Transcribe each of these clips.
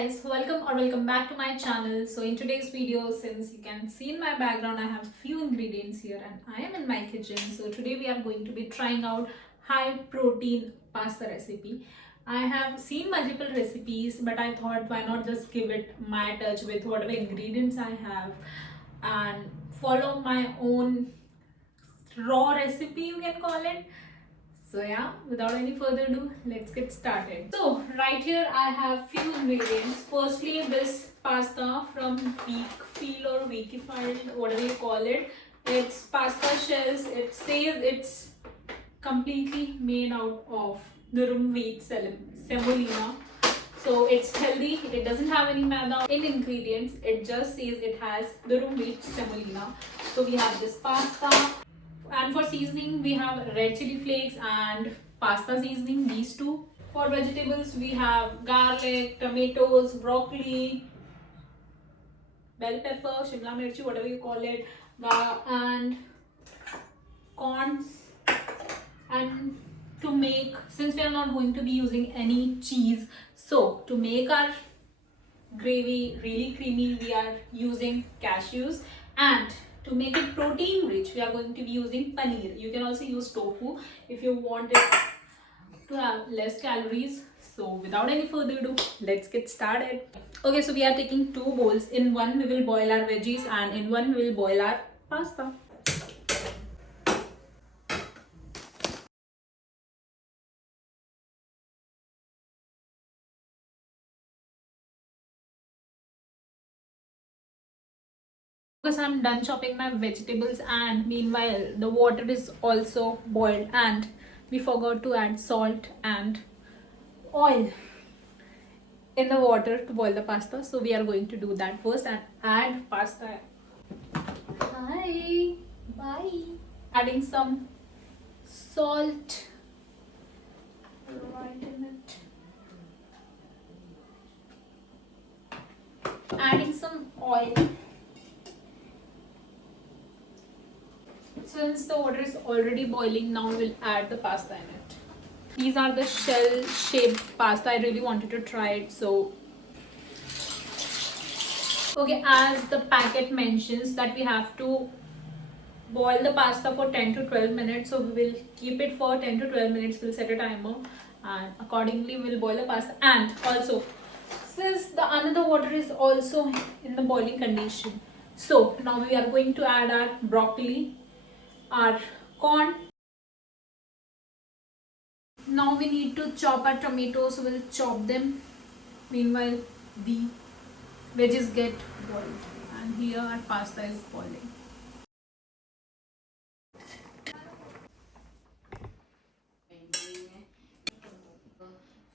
guys, welcome back to my channel. So in today's video, since you can see in my background, I have few ingredients here and I am in my kitchen. So today we are going to be trying out high protein pasta recipe. I have seen multiple recipes, but I thought why not just give it my touch with whatever ingredients I have and follow my own raw recipe, you can call it. So yeah, without any further ado, let's get started. So right here I have few ingredients. Firstly, this pasta from Weekfield or Weekified, whatever you call it. It's pasta shells. It says it's completely made out of durum wheat semolina. So it's healthy. It doesn't have any maida in ingredients. It just says it has durum wheat semolina. So we have this pasta. And for seasoning, we have red chili flakes and pasta seasoning, these two. For vegetables, we have garlic, tomatoes, broccoli, bell pepper, shimla mirchi, whatever you call it, and corns. And to make, since we are not going to be using any cheese, so to make our gravy really creamy, we are using cashews, and to make it protein rich, we are going to be using paneer. You can also use tofu if you want it to have less calories. So without any further ado, let's get started. Okay, so we are taking two bowls. In one we will boil our veggies and in one we will boil our pasta. Because I'm done chopping my vegetables and meanwhile the water is also boiled and we forgot to add salt and oil in the water to boil the pasta. So we are going to do that first and add pasta. Hi, bye. Adding some salt right in it. Adding some oil. Since the water is already boiling, now we'll add the pasta in it. These are the shell shaped pasta. I really wanted to try it, so okay, as the packet mentions that we have to boil the pasta for 10 to 12 minutes, so we will keep it for 10 to 12 minutes. We'll set a timer and accordingly we'll boil the pasta. And also, since the another water is also in the boiling condition, so now we are going to add our broccoli, our corn. Now we need to chop our tomatoes, so we'll chop them. Meanwhile, the veggies get boiled and here our pasta is boiling.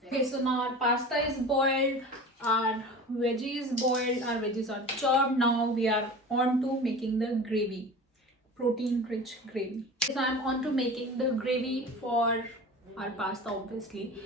Okay, so now our pasta is boiled, our veggie is boiled, our veggies are chopped. Now we are on to making the gravy, protein rich gravy. So I'm on to making the gravy for our pasta, obviously.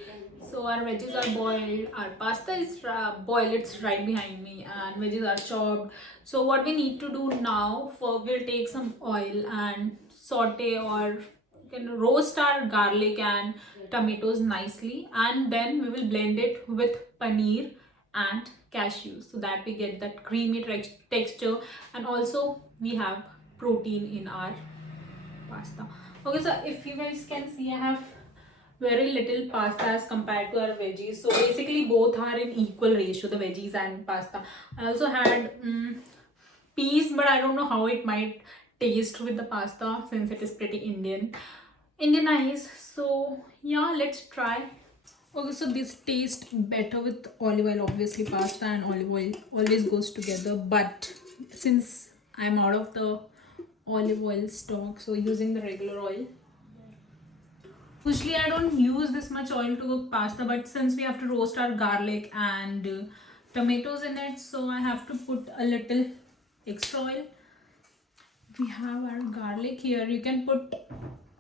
So our veggies are boiled, our pasta is boiled, it's right behind me, and veggies are chopped. So what we need to do now, we'll take some oil and saute or you can roast our garlic and tomatoes nicely, and then we will blend it with paneer and cashews so that we get that creamy texture, and also we have protein in our pasta. Okay, so if you guys can see, I have very little pasta as compared to our veggies, so basically both are in equal ratio, the veggies and pasta. I also had peas, but I don't know how it might taste with the pasta since it is pretty Indianized. So yeah, let's try. Okay, so this tastes better with olive oil. Obviously pasta and olive oil always goes together, but since I'm out of the olive oil stock, so using the regular oil. Usually I don't use this much oil to cook pasta, but since we have to roast our garlic and tomatoes in it, so I have to put a little extra oil. We have our garlic here. You can put,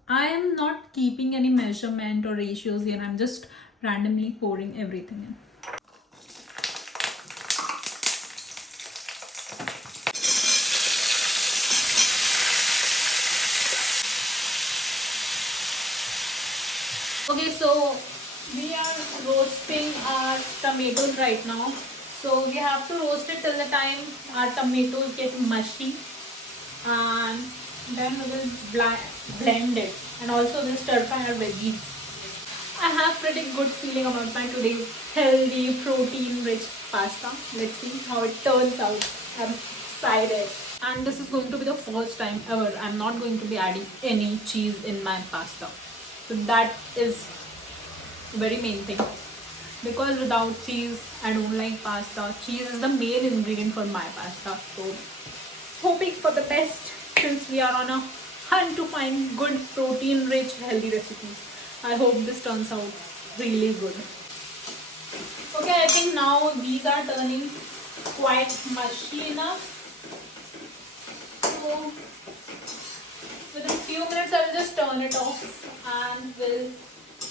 I am not keeping any measurement or ratios here. I'm just randomly pouring everything in. Okay, so we are roasting our tomatoes right now. So we have to roast it till the time our tomatoes get mushy, and then we will blend it, and also we'll stir fry our veggies. I have pretty good feeling about my today's healthy, protein-rich pasta. Let's see how it turns out. I'm excited. And this is going to be the first time ever I'm not going to be adding any cheese in my pasta. So that is very main thing. Because without cheese, I don't like pasta. Cheese is the main ingredient for my pasta. So hoping for the best since we are on a hunt to find good protein-rich healthy recipes. I hope this turns out really good. Okay, I think now these are turning quite mushy enough. So within a few minutes I will just turn it off and we'll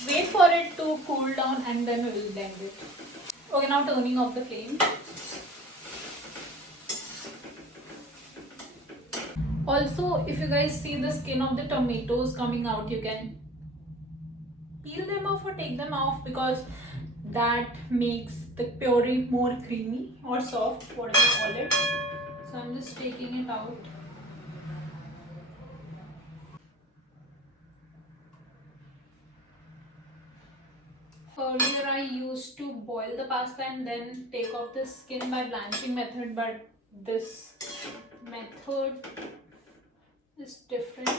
wait for it to cool down and then we will blend it. Okay, now turning off the flame. Also, if you guys see the skin of the tomatoes coming out, you can peel them off or take them off because that makes the puree more creamy or soft, whatever you call it. So I'm just taking it out. Earlier I used to boil the pasta and then take off the skin by blanching method, but this method is different.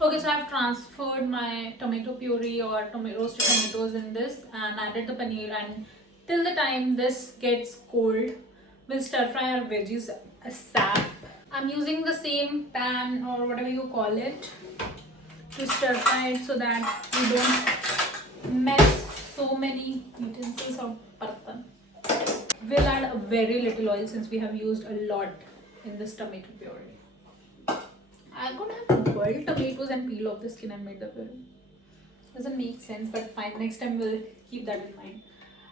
Okay, so I've transferred my tomato puree or roasted tomatoes in this and added the paneer, and till the time this gets cold, we'll stir fry our veggies asap. I'm using the same pan or whatever you call it to stir fry it so that we don't mess so many utensils or bartan. We'll add a very little oil since we have used a lot in this tomato puree. I could have boiled tomatoes and peel off the skin and made the puree. Doesn't make sense, but fine. Next time we'll keep that in mind.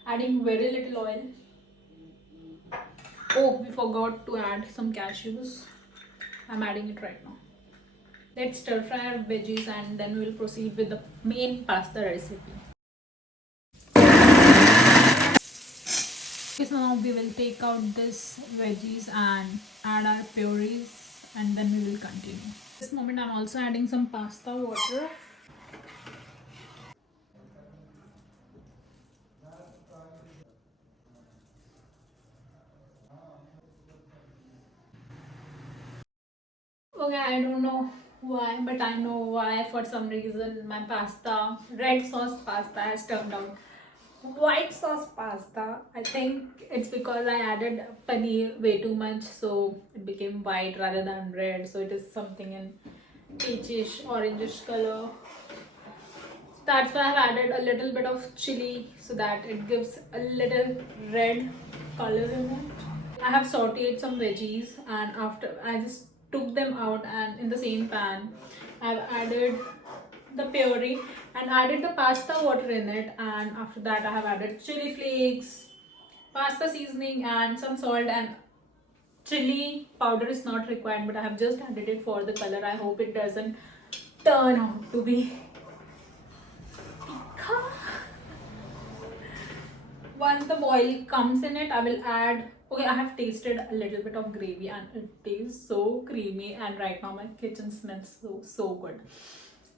Adding very little oil. Oh, we forgot to add some cashews. I'm adding it right now. Let's stir fry our veggies and then we'll proceed with the main pasta recipe. Okay, so now we will take out this veggies and add our purees and then we will continue. This moment I'm also adding some pasta water. Okay, I don't know why, but I know why. For some reason, my pasta, red sauce pasta, has turned out white sauce pasta. I think it's because I added paneer way too much, so it became white rather than red. So it is something in peachish, orangish color. That's why I've added a little bit of chili so that it gives a little red color in it. I have sauteed some veggies and after I just took them out, and in the same pan I've added the puree and added the pasta water in it, and after that I have added chili flakes, pasta seasoning and some salt, and chili powder is not required but I have just added it for the color. I hope it doesn't turn out to be once the boil comes in it, I will add. Okay, I have tasted a little bit of gravy and it tastes so creamy, and right now my kitchen smells so good.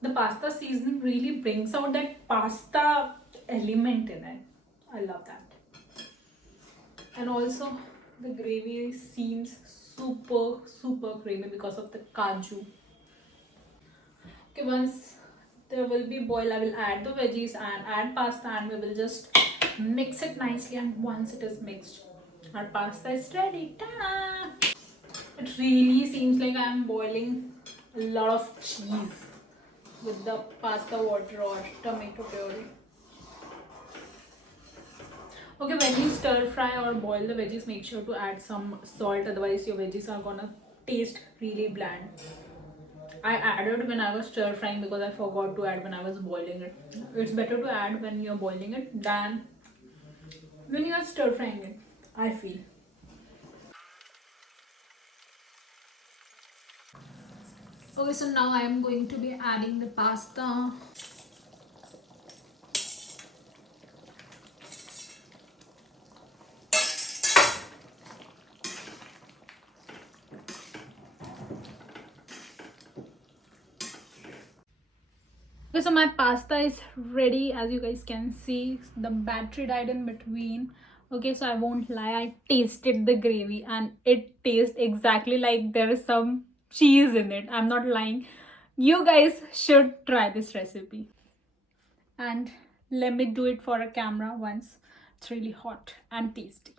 The pasta seasoning really brings out that pasta element in it. I love that. And also the gravy seems super creamy because of the kaju. Okay, once there will be boil, I will add the veggies and add pasta and we will just mix it nicely, and once it is mixed, our pasta is ready. Ta-da! It really seems like I am boiling a lot of cheese with the pasta water or tomato puree. Okay, when you stir fry or boil the veggies, make sure to add some salt, otherwise your veggies are gonna taste really bland. I added when I was stir frying because I forgot to add when I was boiling it. It's better to add when you're boiling it than when you're stir frying it, I feel. Okay, so now I am going to be adding the pasta. Okay, so my pasta is ready. As you guys can see, the battery died in between. Okay, so I won't lie, I tasted the gravy and it tastes exactly like there is some cheese in it. I'm not lying. You guys should try this recipe. And let me do it for a camera once. It's really hot and tasty.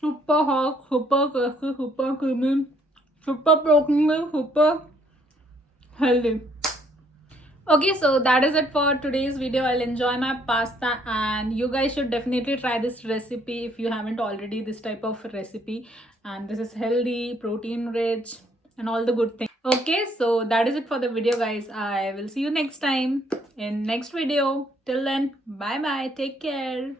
Super hot, super crispy, super creamy, super protein, super healthy. Okay, so that is it for today's video. I'll enjoy my pasta and you guys should definitely try this recipe if you haven't already, this type of recipe. And this is healthy, protein rich and all the good things. Okay, so that is it for the video guys. I will see you next time in next video. Till then, bye bye. Take care.